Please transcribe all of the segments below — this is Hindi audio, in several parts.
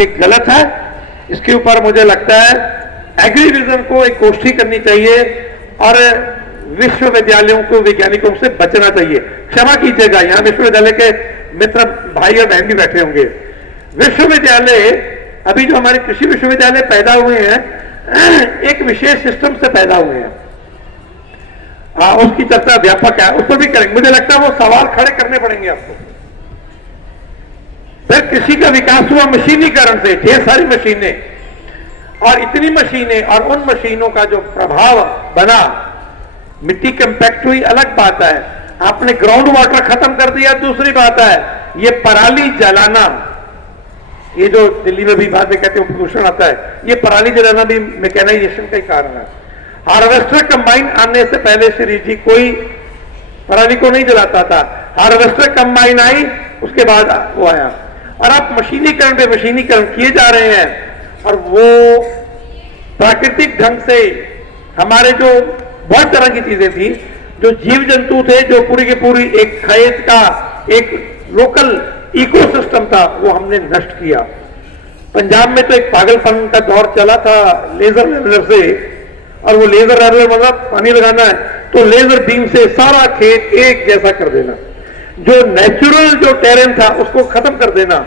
एक गलत है। इसके ऊपर मुझे लगता है एग्रीविजन को एक गोष्ठी करनी चाहिए और विश्वविद्यालयों को वैज्ञानिकों से बचना चाहिए। क्षमा कीजिएगा, यहां विश्वविद्यालय के मित्र भाई और बहन भी बैठे होंगे। विश्वविद्यालय अभी जो हमारे कृषि विश्वविद्यालय पैदा हुए हैं एक विशेष सिस्टम से पैदा हुए हैं। उसकी चर्चा व्यापक है, उस पर भी करेंगे। मुझे लगता है वो सवाल खड़े करने पड़ेंगे आपको। फिर कृषि का विकास हुआ मशीनीकरण से, ढेर सारी मशीनें और इतनी मशीनें और उन मशीनों का जो प्रभाव बना, मिट्टी कंपैक्ट हुई, अलग बात है। आपने ग्राउंड वाटर खत्म कर दिया, दूसरी बात है। ये पराली जलाना, ये जो दिल्ली में भी बाद में कहते हैं प्रदूषण आता है, ये पराली जलाना भी मैकेनाइजेशन का ही कारण है। हार्वेस्टर कंबाइन आने से पहले श्री जी कोई पराली को नहीं जलाता था। हार्वेस्टर कंबाइन आई, उसके बाद वो आया और आप मशीनीकरण पे मशीनीकरण किए जा रहे हैं। और वो प्राकृतिक ढंग से हमारे जो बहुत तरह की चीजें थी, जो जीव जंतु थे, जो पूरी की पूरी एक खेत का एक लोकल इकोसिस्टम था, वो हमने नष्ट किया। पंजाब में तो एक पागलपन का दौर चला था लेजर लेवलर से, और वो लेजर लेवलर मतलब पानी लगाना है तो लेजर बीम से सारा खेत एक जैसा कर देना, जो नेचुरल जो टेरेन था उसको खत्म कर देना।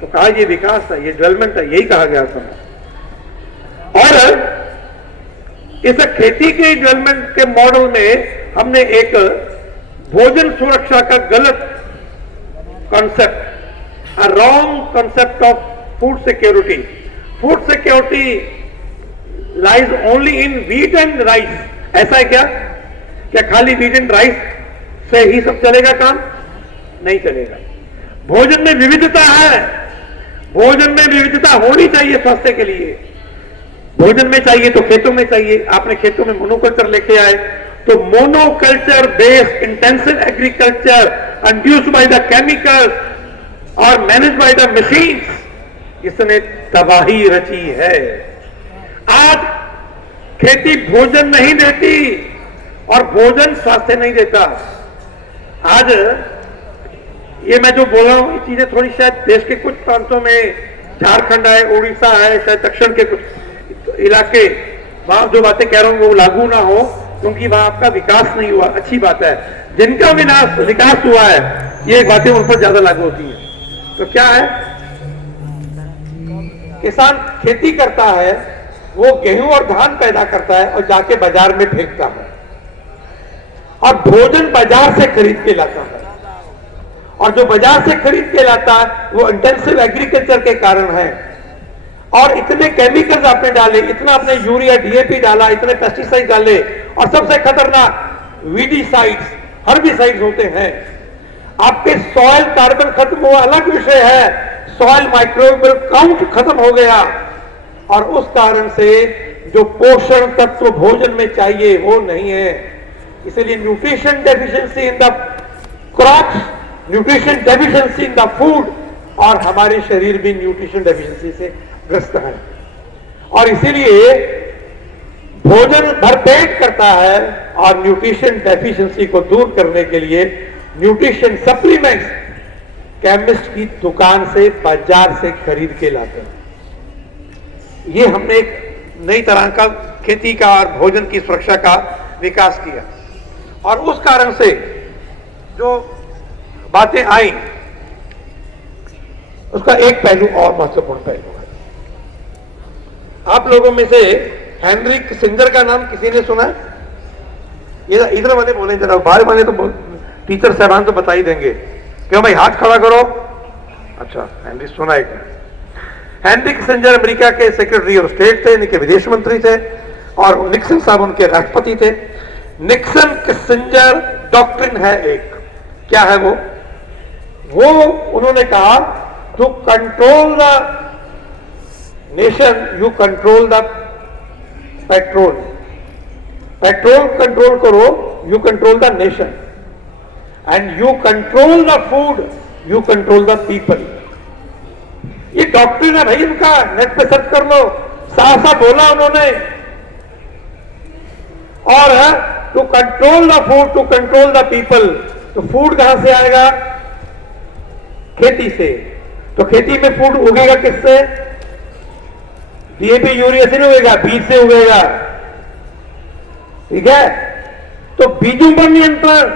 तो कहा ये विकास है, ये डेवलपमेंट है, यही कहा गया था। और इस खेती के डेवलपमेंट के मॉडल में हमने एक भोजन सुरक्षा का गलत concept, wrong concept of food security. Food security lies only in wheat and rice. ऐसा है क्या? क्या खाली व्हीट एंड राइस से ही सब चलेगा काम? नहीं चलेगा। भोजन में विविधता है, भोजन में विविधता होनी चाहिए स्वास्थ्य के लिए। भोजन में चाहिए तो खेतों में चाहिए। आपने खेतों में मोनोकल्चर लेके आए, तो monoculture based intensive agriculture induced by the chemicals और मैनेज बाय द मशीन्स, इसने तबाही रची है। आज खेती भोजन नहीं देती और भोजन स्वास्थ्य नहीं देता। आज ये मैं जो बोल रहा हूं, ये चीजें थोड़ी शायद देश के कुछ प्रांतों में, झारखंड है, उड़ीसा है, शायद दक्षिण के कुछ इलाके, वहां जो बातें कह रहा हूं वो लागू ना हो, क्योंकि वहां आपका विकास नहीं हुआ। अच्छी बात है। जिनका विकास हुआ है, ये बातें उन पर ज्यादा लागू होती है। तो क्या है, किसान खेती करता है, वो गेहूं और धान पैदा करता है और जाके बाजार में फेंकता है, और भोजन बाजार से खरीद के लाता है। और जो बाजार से खरीद के लाता है वो इंटेंसिव एग्रीकल्चर के कारण है। और इतने केमिकल्स आपने डाले, इतना आपने यूरिया डीएपी डाला, इतने पेस्टिसाइड डाले, और सबसे खतरनाक वीडीसाइड्स, हर्बिसाइड्स होते हैं। आपके सॉइल कार्बन खत्म हुआ, अलग विषय है, सॉइल माइक्रोबियल काउंट खत्म हो गया। और उस कारण से जो पोषण तत्व भोजन में चाहिए वो नहीं है। इसलिए nutrition deficiency in the crops, nutrition deficiency in the food, और हमारे शरीर भी न्यूट्रिशन डेफिशिएंसी से ग्रस्त है। और इसीलिए भोजन भरपेट करता है, और न्यूट्रिशन डेफिशिएंसी को दूर करने के लिए न्यूट्रिशन सप्लीमेंट्स केमिस्ट की दुकान से, बाजार से खरीद के लाते हैं। ये हमने एक नई तरह का खेती का और भोजन की सुरक्षा का विकास किया। और उस कारण से जो बातें आई, उसका एक पहलू और महत्वपूर्ण पहलू है। आप लोगों में से हेनरी किसिंजर का नाम किसी ने सुना है? ये इधर वाले बोले, जरा बाहर वाले तो टीचर साहबान तो बता ही देंगे। क्यों भाई, हाथ खड़ा करो। अच्छा, हेनरी सुना है। हेनरी किसिंजर अमेरिका के सेक्रेटरी ऑफ स्टेट थे, इनके विदेश मंत्री थे, और निक्सन साहब उनके राष्ट्रपति थे। निक्सन किसिंजर डॉक्ट्रिन है एक। क्या है वो? उन्होंने कहा, to control the nation you control the petrol, petrol control करो, you control the nation, and you control the food, you control the people. ये डॉक्ट्रिन है भाई इनका, नेट पे सर्च कर लो, साफ साफ बोला उन्होंने। और to control the food, to control the people. तो फूड कहां से आएगा? खेती से। तो खेती में फूड उगेगा किससे? डीएपी यूरिया से नहीं उगेगा, बीज से उगेगा। ठीक है, तो बीजों पर नियंत्रण,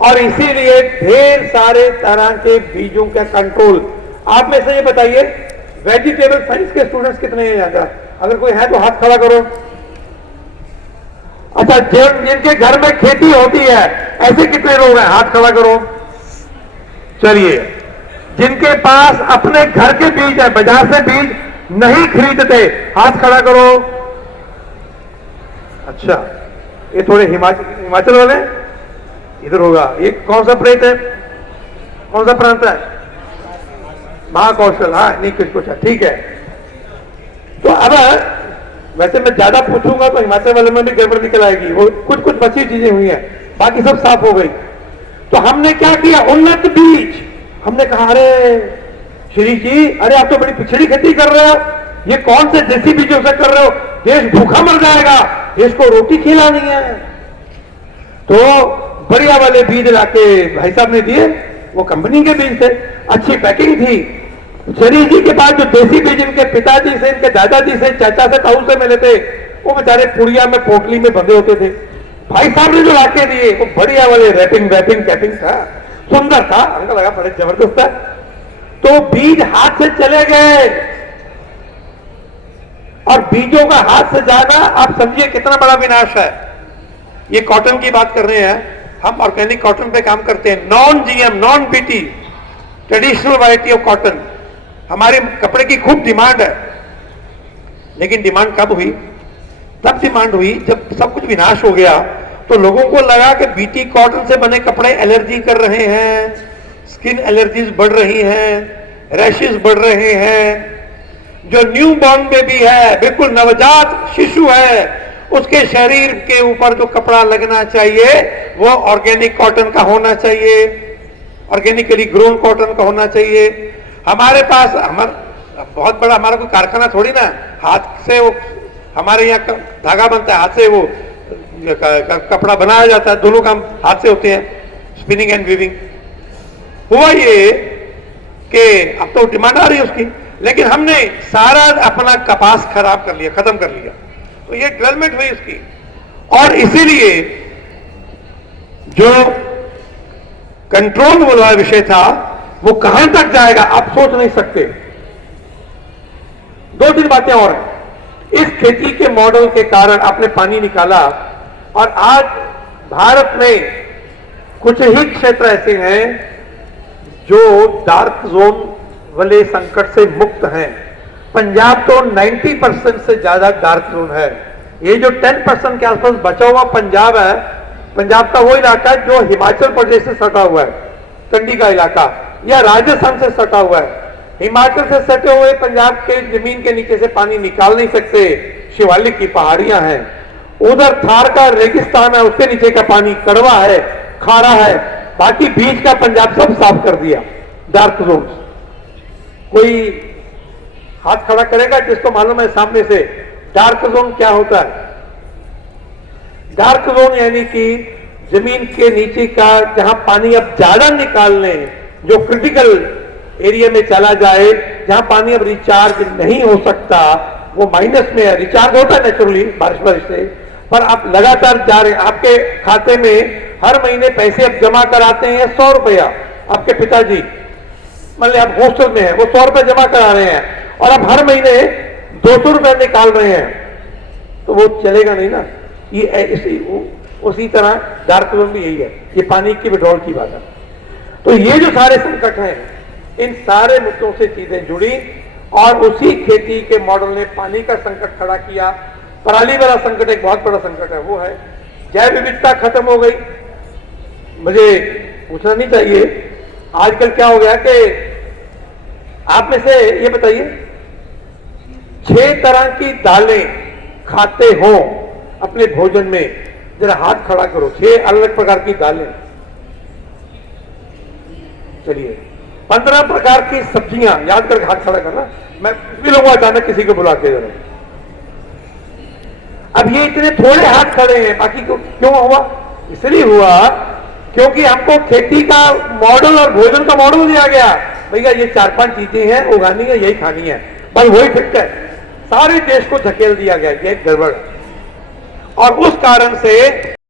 और इसीलिए ढेर सारे तरह के बीजों का कंट्रोल। आप में से ये बताइए, वेजिटेबल साइंस के स्टूडेंट्स कितने हैं यहां? अगर कोई है तो हाथ खड़ा करो। अच्छा, जिनके घर में खेती होती है ऐसे कितने लोग हैं? हाथ खड़ा करो। चलिए, जिनके पास अपने घर के बीज है, बाजार से बीज नहीं खरीदते, हाथ खड़ा करो। अच्छा, ये थोड़े हिमाचल वाले इधर होगा। ये कौन सा प्रेत है, कौन सा प्रांत है? महाकौशल। हाँ, नहीं कुछ है, ठीक है। तो अब वैसे मैं ज्यादा पूछूंगा तो हिमाचल वाले में भी गड़बड़ निकल आएगी। वो कुछ बची चीजें हुई हैं, बाकी सब साफ हो गई। तो हमने क्या किया? उन्नत बीज। हमने कहा, अरे श्री जी, अरे आप तो बड़ी पिछड़ी खेती कर रहे हो, ये कौन से देसी बीजों से कर रहे हो? देश भूखा मर जाएगा, देश को रोटी खिलानी है। तो बढ़िया वाले बीज लाके भाई साहब ने दिए। वो कंपनी के बीज थे, अच्छी पैकिंग थी। शरीर जी के पास जो देसी बीज इनके पिताजी से, इनके दादाजी से, चाचा से, ताऊ से मिले थे, वो बेचारे पुड़िया में, पोटली में बंधे होते थे। भाई साहब ने जो लाके दिए वो बढ़िया वाले रैपिंग कैपिंग था, सुंदर था, हमको लगा बड़े जबरदस्त था। तो बीज हाथ से चले गए, और बीजों का हाथ से जाना आप समझिए कितना बड़ा विनाश है। ये कॉटन की बात कर रहे हैं हम, ऑर्गेनिक कॉटन पे काम करते हैं, non GM, non BT, traditional variety of cotton. हमारे कपड़े की खूब डिमांड है, लेकिन डिमांड कब हुई? तब डिमांड हुई जब सब कुछ विनाश हो गया। तो लोगों को लगा कि बीटी कॉटन से बने कपड़े एलर्जी कर रहे हैं, स्किन एलर्जीज बढ़ रही हैं, रैशेस बढ़ रहे हैं। जो न्यू बॉर्न बेबी है, बिल्कुल नवजात शिशु है, उसके शरीर के ऊपर जो कपड़ा लगना चाहिए वो ऑर्गेनिक कॉटन का होना चाहिए, ऑर्गेनिकली ग्रोन कॉटन का होना चाहिए। हमारे पास बहुत बड़ा हमारा कोई कारखाना थोड़ी ना, हाथ से वो हमारे यहाँ धागा बनता है, हाथ से वो कपड़ा बनाया जाता है, दोनों काम हाथ से होते हैं, स्पिनिंग एंड वीविंग। हुआ ये कि अब तो डिमांड आ रही है उसकी, लेकिन हमने सारा अपना कपास खराब कर लिया, खत्म कर लिया। तो ये डेवलपमेंट हुई उसकी, और इसीलिए जो कंट्रोल वाला विषय था वो कहां तक जाएगा आप सोच नहीं सकते। 2-3 बातें और हैं। इस खेती के मॉडल के कारण आपने पानी निकाला, और आज भारत में कुछ ही क्षेत्र ऐसे हैं जो डार्क जोन वाले संकट से मुक्त हैं। पंजाब तो 90% से ज्यादा डार्क जोन है। ये जो 10% के आसपास बचा हुआ पंजाब है, पंजाब का वो इलाका जो हिमाचल प्रदेश से सटा हुआ है, कंडी का इलाका, या राजस्थान से सटा हुआ है। हिमाचल से सटे हुए पंजाब के जमीन के नीचे से पानी निकाल नहीं सकते, शिवालिक की पहाड़ियां हैं। उधर थार का रेगिस्तान है, उसके नीचे का पानी कड़वा है, खारा है। बाकी बीच का पंजाब सब साफ कर दिया, डार्क जोन। कोई हाथ खड़ा करेगा जिसको मालूम है सामने से डार्क जोन क्या होता है? डार्क जोन यानी कि जमीन के नीचे का जहां पानी अब ज्यादा निकाल लें, जो क्रिटिकल एरिया में चला जाए, जहां पानी अब रिचार्ज नहीं हो सकता, वो माइनस में है। रिचार्ज होता है नेचुरली बारिश से, पर आप लगातार जा रहे हैं। आपके खाते में हर महीने पैसे अब जमा कराते हैं 100 रुपया, आपके पिताजी मान ली आप हॉस्टल में है, वो 100 रुपए जमा करा रहे हैं, और आप हर महीने 200 रुपए निकाल रहे हैं, तो वो चलेगा नहीं ना। ये उसी तरह डार्क जोन भी यही है, ये पानी की विड्रॉल की बात है। तो ये जो सारे संकट हैं, इन सारे मुद्दों से चीजें जुड़ी, और उसी खेती के मॉडल ने पानी का संकट खड़ा किया। पराली वाला संकट एक बहुत बड़ा संकट है, वो है जैव विविधता खत्म हो गई। मुझे पूछना नहीं चाहिए, आजकल क्या हो गया कि आप में से ये बताइए, 6 तरह की दालें खाते हो अपने भोजन में, जरा हाथ खड़ा करो। 6 अलग प्रकार की दालें। चलिए, 15 प्रकार की सब्जियां याद करके हाथ खड़ा करना। मैं भी लोगों अचानक किसी को बुलाते जरा। अब ये इतने थोड़े हाथ खड़े हैं, बाकी क्यों हुआ? इसलिए हुआ क्योंकि हमको खेती का मॉडल और भोजन का मॉडल दिया गया। भैया ये 4-5 चीजें हैं उगानी है, यही खानी है, बस वही फिट है। सारे देश को धकेल दिया गया, ये गड़बड़। और उस कारण से